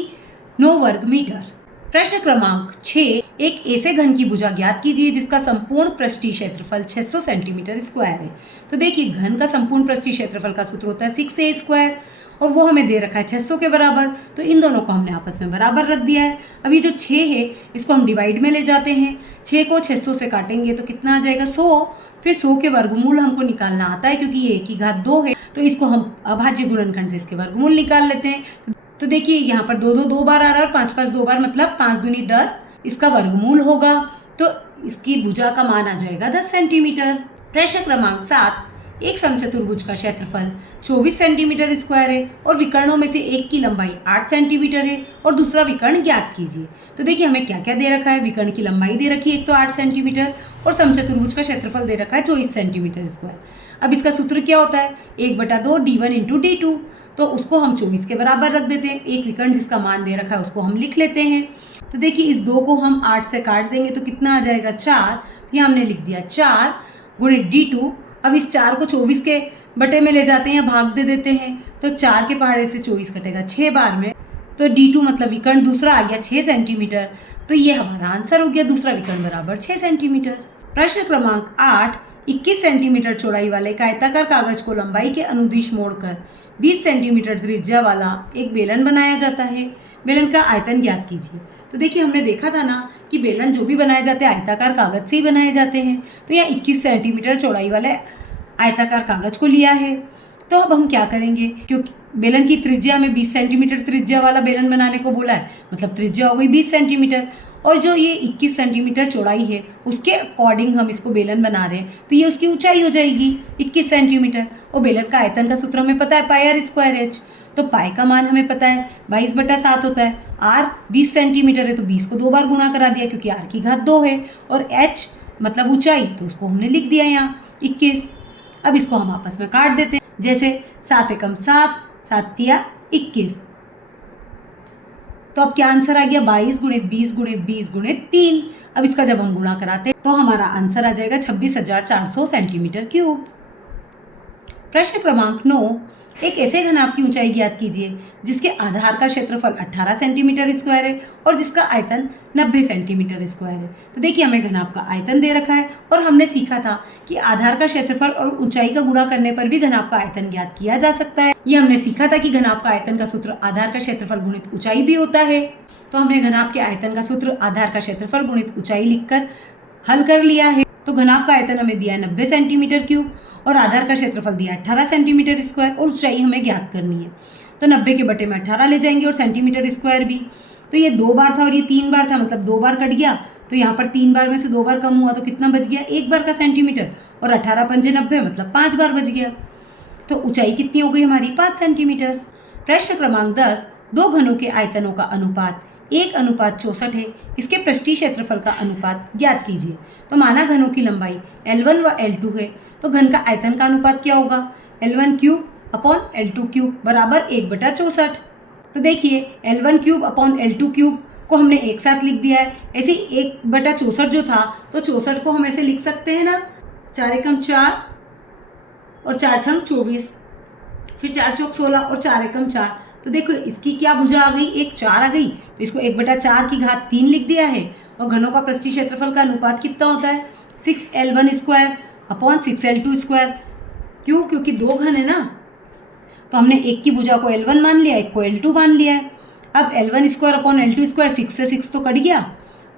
9 वर्ग मीटर। प्रश्न क्रमांक 6, एक ऐसे घन की भुजा ज्ञात कीजिए जिसका संपूर्ण पृष्ठीय क्षेत्रफल 600 सेंटीमीटर स्क्वायर है। तो देखिए घन का संपूर्ण पृष्ठीय क्षेत्रफल का सूत्र होता है 6a स्क्वायर और वो हमें दे रखा है 600 के बराबर। तो इन दोनों को हमने आपस में बराबर रख दिया है। अब ये जो 6 है इसको हम डिवाइड में ले जाते हैं। 6 को 600 से काटेंगे तो कितना आ जाएगा 100। फिर 100 के वर्गमूल हमको निकालना आता है, क्योंकि ये 1 की घात 2 है तो इसको हम अभाज्य गुणनखंड से इसके वर्गमूल निकाल लेते हैं। तो देखिए यहाँ पर 2 बार आ रहा है और 5 2 बार, मतलब 5 दूनी 10 इसका वर्गमूल होगा। तो इसकी भुजा का मान आ जाएगा 10 सेंटीमीटर। प्रश्न क्रमांक 7, एक समचतुर्भुज का क्षेत्रफल 24 सेंटीमीटर स्क्वायर है और विकर्णों में से एक की लंबाई 8 सेंटीमीटर है और दूसरा विकर्ण ज्ञात कीजिए। तो देखिए हमें क्या क्या दे रखा है, विकर्ण की लंबाई दे रखी है एक तो 8 सेंटीमीटर और समचतुर्भुज का क्षेत्रफल दे रखा है 24 सेंटीमीटर स्क्वायर। अब इसका सूत्र क्या होता है, 1/2 D1 × D2। तो उसको हम 24 के बराबर रख देते हैं। एक विकर्ण जिसका मान दे रखा है उसको हम लिख लेते हैं। तो देखिए इस 2 को हम 8 से काट देंगे तो कितना आ जाएगा 4। तो यहाँ हमने लिख दिया 4 गुणित D2। अब इस 4 को 24 के बटे में ले जाते हैं या भाग दे देते हैं, तो 4 के पहाड़े से 24 कटेगा 6 बार में। तो D2 मतलब विकर्ण दूसरा आ गया 6 सेंटीमीटर। तो ये हमारा आंसर हो गया, दूसरा विकर्ण बराबर 6 सेंटीमीटर। प्रश्न क्रमांक 8, 21 सेंटीमीटर चौड़ाई वाले एक आयताकार कागज को लंबाई के अनुदिश मोड़कर 20 सेंटीमीटर त्रिज्या वाला एक बेलन बनाया जाता है। बेलन का आयतन ज्ञात कीजिए। तो देखिए हमने देखा था ना कि बेलन जो भी बनाए जाते हैं आयताकार कागज से ही बनाए जाते हैं। तो यहाँ 21 सेंटीमीटर चौड़ाई वाले आयताकार कागज को लिया है। तो अब हम क्या करेंगे, क्योंकि बेलन की त्रिज्या में 20 सेंटीमीटर त्रिज्या वाला बेलन बनाने को बोला है, मतलब त्रिज्या हो गई 20 सेंटीमीटर और जो ये 21 सेंटीमीटर चौड़ाई है उसके अकॉर्डिंग हम इसको बेलन बना रहे हैं, तो ये उसकी ऊंचाई हो जाएगी 21 सेंटीमीटर। और बेलन का आयतन का सूत्र हमें पता है पाई आर स्क्वायर एच। तो पाई का मान हमें पता है 22/7 होता है। आर 20 सेंटीमीटर है तो 20 को 2 बार गुणा करा दिया क्योंकि आर की घात 2 है, और एच मतलब ऊंचाई, तो उसको हमने लिख दिया यहाँ 21। अब इसको हम आपस में काट देते हैं, जैसे 7 एकम 7, 7 तिया 21। तो अब क्या आंसर आ गया 22 गुणित 20 गुणित 20 गुणित 3। अब इसका जब हम गुणा कराते हैं तो हमारा आंसर आ जाएगा 26,400 सेंटीमीटर क्यूब। प्रश्न क्रमांक 9, एक ऐसे घनाभ की ऊंचाई ज्ञात कीजिए जिसके आधार का क्षेत्रफल 18 सेंटीमीटर स्क्वायर है और जिसका आयतन 90 सेंटीमीटर स्क्वायर है। तो देखिए हमें घनाभ का आयतन दे रखा है और हमने सीखा था कि आधार का क्षेत्रफल और ऊंचाई का गुणा करने पर भी घनाभ का आयतन ज्ञात किया जा सकता है। ये हमने सीखा था कि घनाभ का आयतन का सूत्र आधार का क्षेत्रफल गुणित ऊंचाई भी होता है। तो हमने घनाभ के आयतन का सूत्र आधार का क्षेत्रफल गुणित ऊंचाई लिखकर हल कर लिया है। तो घनाभ का आयतन हमें दिया है 90 सेंटीमीटर क्यूब और आधार का क्षेत्रफल दिया 18 सेंटीमीटर स्क्वायर और ऊंचाई हमें ज्ञात करनी है। तो 90 के बटे में 18 ले जाएंगे और सेंटीमीटर स्क्वायर भी। तो ये 2 बार था और ये 3 बार था, मतलब 2 बार कट गया। तो यहाँ पर 3 बार में से 2 बार कम हुआ तो कितना बच गया, 1 बार का सेंटीमीटर, और 18 पंजे 90 मतलब 5 बार बच गया। तो ऊंचाई कितनी हो गई हमारी 5 सेंटीमीटर। प्रश्न क्रमांक 10, 2 घनों के आयतनों का अनुपात 1:64 है, इसके पृष्ठीय क्षेत्रफल का अनुपात ज्ञात कीजिए। तो माना घनों की लंबाई L1 व L2 है, तो घन का आयतन का अनुपात क्या होगा, L1 cube upon L2 cube बराबर 1/64। तो देखिए L1 cube upon L2 cube को हमने एक साथ लिख दिया है। ऐसे 1/64 जो था तो 64 को हम ऐसे लिख सकते हैं ना, 4 एकम 4 और 4 छंग 24, फिर 4 चौक 16 और 4 एकम 4। तो देखो इसकी क्या भुजा आ गई, एक 4 आ गई, तो इसको 1/4 की घात 3 लिख दिया है। और घनों का पृष्ठीय क्षेत्रफल का अनुपात कितना होता है, 6L1 square upon 6L2 square. क्यों, क्योंकि 2 घन है ना, तो हमने एक की भुजा को L1 मान लिया, एक को L2 मान लिया है। अब L1 square upon L2 square, 6 से 6 तो कट गया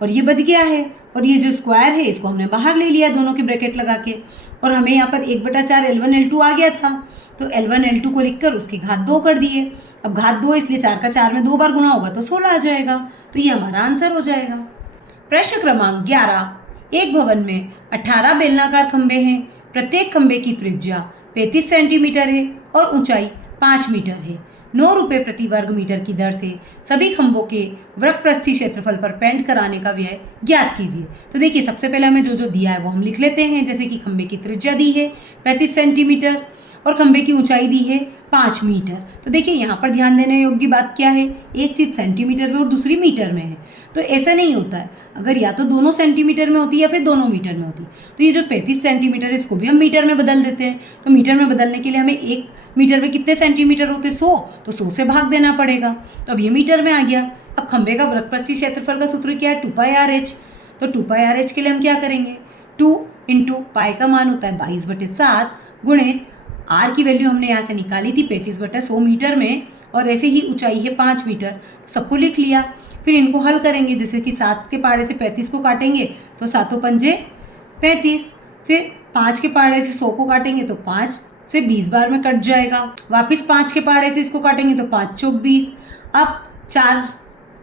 और ये बच गया है, और ये जो स्क्वायर है इसको हमने बाहर ले लिया दोनों के ब्रैकेट लगा के, और हमें यहाँ पर 1/4 L1 L2 आ गया था, तो L1 L2 को लिखकर उसकी घात 2 कर दिए। अब घात 2 इसलिए 4 का 4 में 2 बार गुणा होगा तो 16 आ जाएगा। तो ये हमारा आंसर हो जाएगा। प्रश्न क्रमांक 11, एक भवन में 18 बेलनाकार खंभे हैं, प्रत्येक खंभे की त्रिज्या 35 सेंटीमीटर है और ऊंचाई 5 मीटर है। 9 रुपये प्रति वर्ग मीटर की दर से सभी खंभों के वृत्तपृष्ठीय क्षेत्रफल पर पेंट कराने का व्यय ज्ञात कीजिए। तो देखिए सबसे पहले हमें जो दिया है वो हम लिख लेते हैं, जैसे कि खंभे की त्रिज्या दी है 35 सेंटीमीटर और खंभे की ऊंचाई दी है 5 मीटर। तो देखिए यहाँ पर ध्यान देने योग्य बात क्या है, एक चीज़ सेंटीमीटर में और दूसरी मीटर में है। तो ऐसा नहीं होता है, अगर या तो दोनों सेंटीमीटर में होती है या फिर दोनों मीटर में होती। तो ये जो 35 सेंटीमीटर है इसको भी हम मीटर में बदल देते हैं। तो मीटर में बदलने के लिए हमें 1 मीटर में कितने सेंटीमीटर होते, 100, तो 100 से भाग देना पड़ेगा। तो अब ये मीटर में आ गया। अब खंभे का वृत्तपृष्ठीय क्षेत्रफल का सूत्र क्या है, 2πRh। तो 2πRh के लिए हम क्या करेंगे, 2 × पाई का मान होता है 22/7 गुणित आर की वैल्यू हमने यहाँ से निकाली थी 35/100 मीटर में, और ऐसे ही ऊंचाई है 5 मीटर। तो सबको लिख लिया। फिर इनको हल करेंगे, जैसे कि 7 के पाड़े से 35 को काटेंगे तो 7 पंजे 35, फिर 5 के पाड़े से 100 को काटेंगे तो 5 से 20 बार में कट जाएगा। वापस 5 के पाड़े से इसको काटेंगे तो 5 चौक 20। अब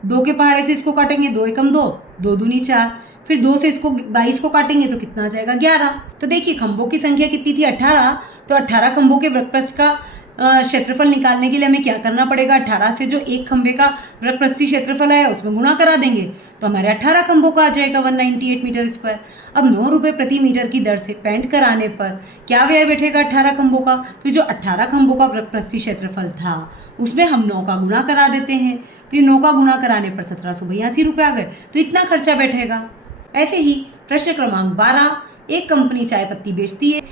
2 के पहाड़े से इसको काटेंगे, 2 एकम 2, 2 दूनी 4, फिर 2 से इसको 22 को काटेंगे तो कितना आ जाएगा 11। तो देखिए खंभों की संख्या कितनी थी 18, तो 18 खंभों के वृत्तपृष्ठ का क्षेत्रफल निकालने के लिए हमें क्या करना पड़ेगा, 18 से जो एक खंभे का वृत्तपृष्ठीय क्षेत्रफल है उसमें गुणा करा देंगे तो हमारे 18 खंभों का आ जाएगा 198 मीटर स्क्वायर। अब 9 रुपये प्रति मीटर की दर से पेंट कराने पर क्या व्यय बैठेगा 18 खंभों का, तो जो 18 खंभों का वृत्तपृष्ठीय क्षेत्रफल था उसमें हम 9 का गुणा करा देते हैं, तो ये 9 का गुणा कराने पर 1782 रुपये आ गए, तो इतना खर्चा बैठेगा। ऐसे ही प्रश्न क्रमांक 12, एक कंपनी चाय पत्ती बेचती है।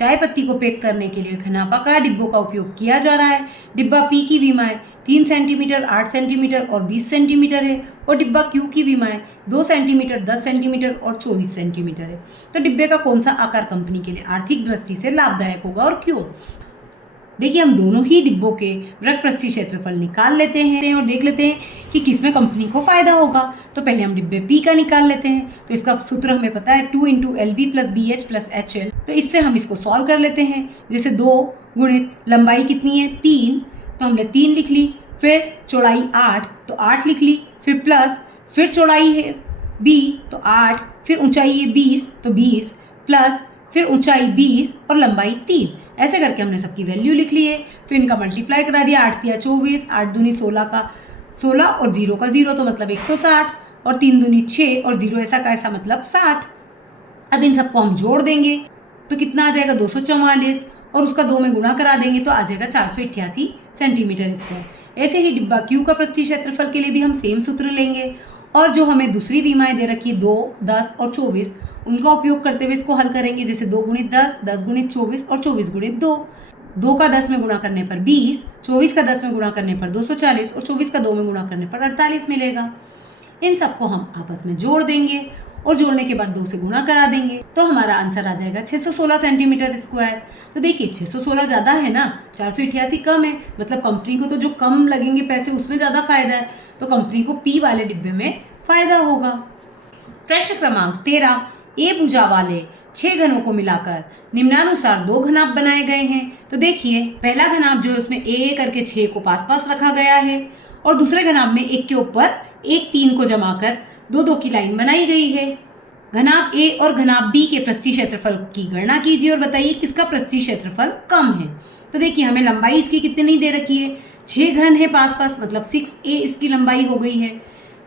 चाय पत्ती को पैक करने के लिए घनापाकार डिब्बों का उपयोग किया जा रहा है। डिब्बा पी की विमाएं 3 सेंटीमीटर, 8 सेंटीमीटर और 20 सेंटीमीटर है और डिब्बा क्यू की विमाएं 2 सेंटीमीटर, 10 सेंटीमीटर और 24 सेंटीमीटर है। तो डिब्बे का कौन सा आकार कंपनी के लिए आर्थिक दृष्टि से लाभदायक होगा और क्यों? देखिए, हम दोनों ही डिब्बों के वृत्त पृष्ठीय क्षेत्रफल निकाल लेते हैं और देख लेते हैं कि किसमें कंपनी को फायदा होगा। तो पहले हम डिब्बे पी का निकाल लेते हैं। तो इसका सूत्र हमें पता है 2 × LB + BH + HL। तो इससे हम इसको सॉल्व कर लेते हैं। जैसे 2 गुणित लंबाई कितनी है 3, तो हमने 3 लिख ली, फिर चौड़ाई 8 तो 8 लिख ली, फिर प्लस, फिर चौड़ाई है B तो 8, फिर ऊंचाई है 20 तो 20 प्लस, फिर ऊंचाई 20 और लंबाई 3। ऐसे करके हमने सबकी वैल्यू लिख ली है। फिर इनका मल्टीप्लाई करा दिया, 8 × 24, 8 दूनी 16 का 16 और 0 का 0 तो मतलब 160 और 3 दूनी 6 और 0 ऐसा का ऐसा मतलब 60। अब इन सबको हम जोड़ देंगे तो कितना आ जाएगा 244 और उसका 2 में गुणा करा देंगे तो आ जाएगा 488 सेंटीमीटर स्क्वायर। ऐसे ही डिब्बा क्यू का पृष्ठीय क्षेत्रफल के लिए भी हम सेम सूत्र लेंगे और जो हमें दूसरी विमाएं दे रखी है 2, 10 और 24, उनका उपयोग करते हुए इसको हल करेंगे। जैसे 2 × 10, 10 × 24 और 24 × 2। 2 का 10 में गुणा करने पर 20, 24 का 10 में गुणा करने पर 240 और 24 का 2 में गुणा करने पर 48 मिलेगा। इन सबको हम आपस में जोड़ देंगे और जोड़ने के बाद 2 से गुणा करा देंगे तो हमारा आंसर आ जाएगा 616 सेंटीमीटर स्क्वायर। तो देखिए 616 ज़्यादा है ना, 488 कम है, मतलब कंपनी को तो जो कम लगेंगे पैसे उसमें ज़्यादा फायदा है, तो कंपनी को पी वाले डिब्बे में फायदा होगा। प्रश्न क्रमांक 13, ए भुजा वाले 6 घनों को मिलाकर निम्नानुसार 2 घनाभ बनाए गए हैं। तो देखिए, पहला घनाभ जो है उसमें ए करके 6 को पास पास रखा गया है और दूसरे घनाभ में 1 के ऊपर 1 3 को जमाकर 2 की लाइन बनाई गई है। घनाभ ए और घनाभ बी के पृष्ठीय क्षेत्रफल की गणना कीजिए और बताइए किसका पृष्ठीय क्षेत्रफल कम है। तो देखिए, हमें लंबाई इसकी कितनी दे रखी है, 6 घन है पास पास, मतलब 6a इसकी लंबाई हो गई है।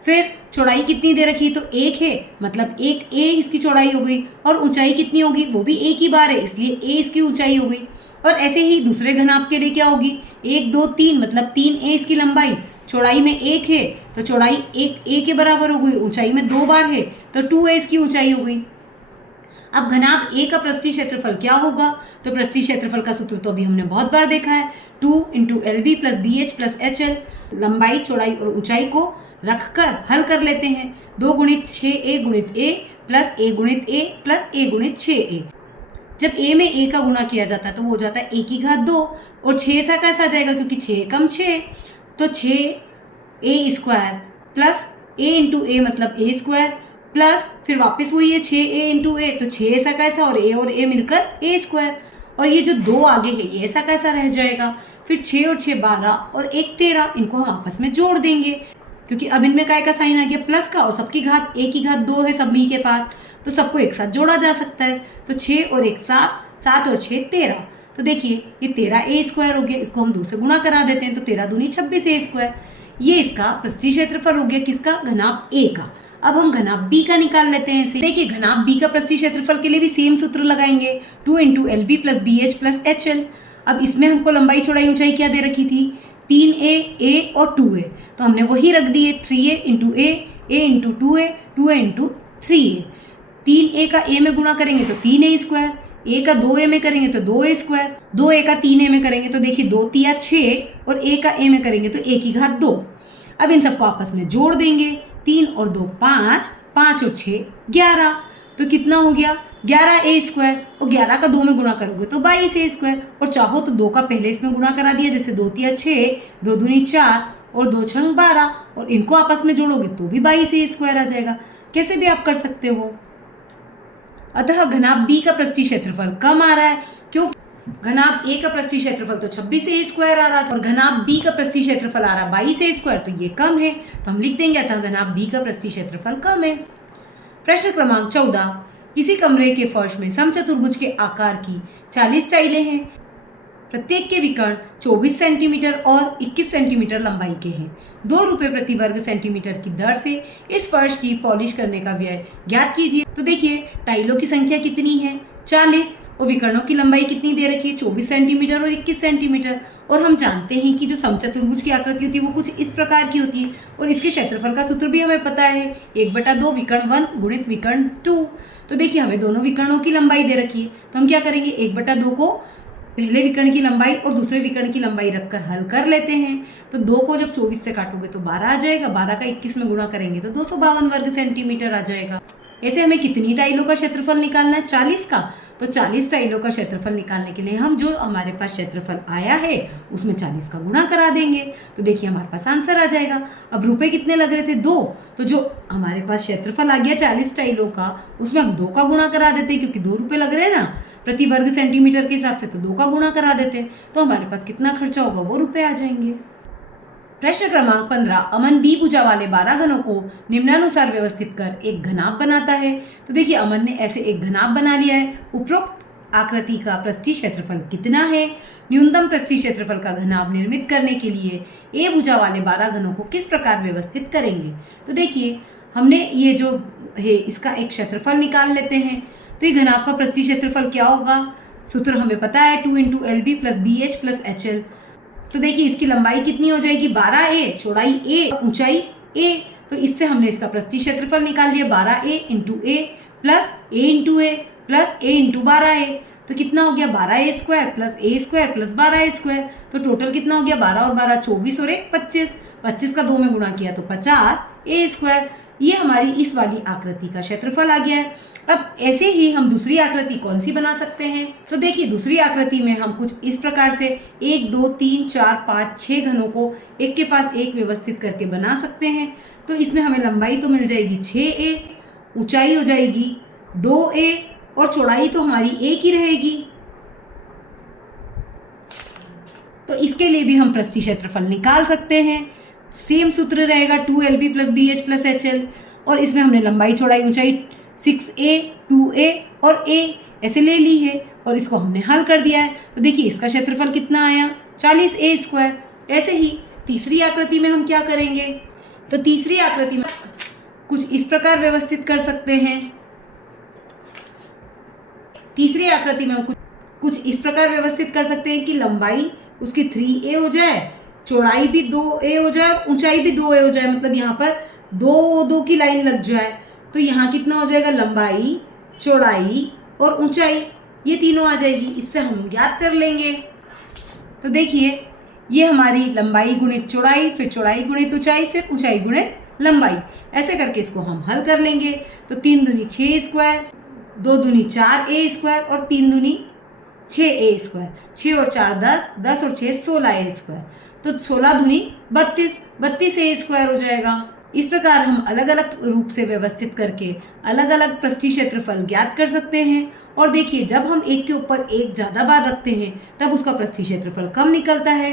फिर चौड़ाई कितनी दे रखी है, तो 1 है, मतलब 1a इसकी चौड़ाई हो गई और ऊंचाई कितनी होगी, वो भी एक ही बार है, इसलिए a इसकी ऊंचाई हो गई। और ऐसे ही दूसरे घनाभ के लिए क्या होगी, 1 2 3, मतलब 3a इसकी लंबाई, चौड़ाई में 1 है तो चौड़ाई 1a के बराबर हो गई, ऊंचाई में 2 बार है तो 2a इसकी ऊंचाई हो गई। अब घनाभ ए का पृष्ठीय क्षेत्रफल क्या होगा, तो पृष्ठीय क्षेत्रफल का सूत्र तो अभी हमने बहुत बार देखा है, 2 × LB + BH + HL। लंबाई, चौड़ाई और ऊंचाई को रखकर हल कर लेते हैं। 2 × 6a × a plus a × a plus a × 6a। जब a में a का गुणा किया जाता है तो वो हो जाता है a⁻2 और 6 ऐसा कैसा आ जाएगा, क्योंकि 6 कम 6 तो 6a² प्लस a × a मतलब a² प्लस फिर वापस वही है 6a × a, तो 6 ऐसा कैसा और a मिलकर a² और ये जो 2 आगे है ये ऐसा कैसा रह जाएगा। फिर 6 और 6 12 और 1 13, इनको हम आपस में जोड़ देंगे क्योंकि अब इनमें काय का साइन आ गया प्लस का और सबकी घात a⁻2 है सभी के पास, तो सबको एक साथ जोड़ा जा सकता है। तो 6 और 1 7, 7 और 6 13। तो देखिए ये 13a² हो गया, इसको हम 2 से गुणा करा देते हैं तो 13 दूनी 26a²। ये इसका पृष्ठीय क्षेत्रफल हो गया किसका, घनाभ ए का। अब हम घनाभ बी का निकाल लेते हैं इसे। देखिए घनाभ बी का पृष्ठीय क्षेत्रफल के लिए भी सेम सूत्र लगाएंगे, 2 × LB + BH + HL। अब इसमें हमको लंबाई, चौड़ाई, ऊंचाई क्या दे रखी थी, 3a, a और 2a, तो हमने वही रख दिए 3a × a, a × 2a, 2a × 3a। 3a का a में गुणा करेंगे तो 3a², a का 2a में करेंगे तो 2a², 2a का 3a में करेंगे तो देखिए 2 3 6 और a का a में करेंगे तो a⁻2। अब इन सबको आपस में जोड़ देंगे, 3 और 2 5, 5 और 6 11, तो कितना हो गया 11a² और 11 का 2 में गुणा करोगे तो 22a² और चाहो तो 2 का पहले इसमें गुणा करा दिया, जैसे 2 3 6, 2 दूनी 4 और 2 6 12 और इनको आपस में जोड़ोगे तो भी 22a² आ जाएगा। कैसे भी आप कर सकते हो। अतः घनाभ बी का पृष्ठीय क्षेत्रफल कम आ रहा है, क्यों, घनाभ ए का पृष्ठीय क्षेत्रफल तो 26a² आ रहा था और घनाभ बी का पृष्ठीय क्षेत्रफल आ रहा 22a², तो ये कम है, तो हम लिख देंगे अतः घनाभ बी का पृष्ठीय क्षेत्रफल कम है। प्रश्न क्रमांक 14, किसी कमरे के फर्श में समचतुर्भुज के आकार की 40 टाइलें हैं, प्रत्येक के विकर्ण 24 सेंटीमीटर और 21 सेंटीमीटर लंबाई के हैं। 2 रुपये प्रति वर्ग सेंटीमीटर की दर से इस फर्श की पॉलिश करने का व्यय ज्ञात कीजिए। तो देखिए टाइलों की संख्या कितनी है, 40 और विकर्णों की लंबाई कितनी दे रखी है 24 सेंटीमीटर और 21 सेंटीमीटर। और हम जानते हैं कि जो समचतुर्भुज की आकृति होती है वो कुछ इस प्रकार की होती है और इसके क्षेत्रफल का सूत्र भी हमें पता है 1/2 विकर्ण 1 गुणित विकर्ण 2। तो देखिए हमें दोनों विकर्णों की लंबाई दे रखी है तो हम क्या करेंगे 1/2 को पहले विकर्ण की लंबाई और दूसरे विकर्ण की लंबाई रखकर हल कर लेते हैं। तो 2 को जब 24 से काटोगे तो 12 आ जाएगा, 12 का 21 में गुणा करेंगे तो 252 वर्ग सेंटीमीटर आ जाएगा। ऐसे हमें कितनी टाइलों का क्षेत्रफल निकालना है 40 का। तो 40 टाइलों का क्षेत्रफल निकालने के लिए हम जो हमारे पास क्षेत्रफल आया है उसमें 40 का गुणा करा देंगे तो देखिए हमारे पास आंसर आ जाएगा। अब रुपए कितने लग रहे थे 2, तो जो हमारे पास क्षेत्रफल आ गया 40 टाइलों का उसमें हम 2 का गुणा करा देते हैं क्योंकि 2 रुपये लग रहे हैं ना प्रति वर्ग सेंटीमीटर के हिसाब से, तो 2 का गुणा करा देते हैं तो हमारे पास कितना खर्चा होगा वो रुपए आ जाएंगे। प्रश्न क्रमांक 15 अमन बी भुजा वाले 12 घनों को निम्नानुसार व्यवस्थित कर एक घनाभ बनाता है। तो देखिए अमन ने ऐसे एक घनाभ बना लिया है। उपरोक्त आकृति का पृष्ठीय क्षेत्रफल कितना है? न्यूनतम पृष्ठीय क्षेत्रफल का घनाभ निर्मित करने के लिए ए भुजा वाले 12 घनों को किस प्रकार व्यवस्थित करेंगे? तो देखिए हमने ये जो है इसका एक क्षेत्रफल निकाल लेते हैं। तो ये घनाभ का पृष्ठीय क्षेत्रफल क्या होगा? सूत्र हमें पता है 2 × LB + BH + HL। तो देखिए इसकी लंबाई कितनी हो जाएगी 12a, चौड़ाई a, ऊंचाई a। तो इससे हमने इसका पृष्ठीय क्षेत्रफल निकाल लिया 12a × a + a × a + a × 12a। तो कितना हो गया 12a² + a² + 12a²। तो टोटल कितना हो गया 12 और 12 24 और 1 25। 25 का 2 में गुणा किया तो 50a²। ये हमारी इस वाली आकृति का क्षेत्रफल आ गया है। अब ऐसे ही हम दूसरी आकृति कौन सी बना सकते हैं? तो देखिए दूसरी आकृति में हम कुछ इस प्रकार से 1 2 3 4 5 6 घनों को एक के पास एक व्यवस्थित करके बना सकते हैं। तो इसमें हमें लंबाई तो मिल जाएगी 6a, ऊंचाई हो जाएगी 2a और चौड़ाई तो हमारी 1 ही रहेगी। तो इसके लिए भी हम पृष्ठीय क्षेत्रफल निकाल सकते हैं। सेम सूत्र रहेगा 2LB + BH + HL और इसमें हमने लंबाई चौड़ाई ऊंचाई 6a, 2a और a ऐसे ले ली है और इसको हमने हल कर दिया है। तो देखिए इसका क्षेत्रफल कितना आया 40a²। ऐसे ही तीसरी आकृति में हम क्या करेंगे? तो तीसरी आकृति में कुछ इस प्रकार व्यवस्थित कर सकते हैं। तीसरी आकृति में हम कुछ इस प्रकार व्यवस्थित कर सकते हैं कि लंबाई उसकी 3a हो जाए, चौड़ाई भी 2a हो जाए, ऊंचाई भी 2a हो जाए, मतलब यहाँ पर 2 की लाइन लग जाए। तो यहाँ कितना हो जाएगा लंबाई, चौड़ाई और ऊंचाई ये तीनों आ जाएगी। इससे हम ज्ञात कर लेंगे। तो देखिए ये हमारी लंबाई गुणित चौड़ाई, फिर चौड़ाई गुणित ऊंचाई, फिर ऊंचाई गुणित लंबाई, ऐसे करके इसको हम हल कर लेंगे। तो 3 दूनी 6a², 2 दूनी 4a² और 3 दूनी 6a²। 6 और 4 10, 10 और 6 16a²। तो 16 दूनी 32, 32a² हो जाएगा। इस प्रकार हम अलग अलग रूप से व्यवस्थित करके अलग अलग पृष्ठीय क्षेत्रफल ज्ञात कर सकते हैं। और देखिए जब हम एक के ऊपर एक ज़्यादा बार रखते हैं तब उसका पृष्ठीय क्षेत्रफल कम निकलता है।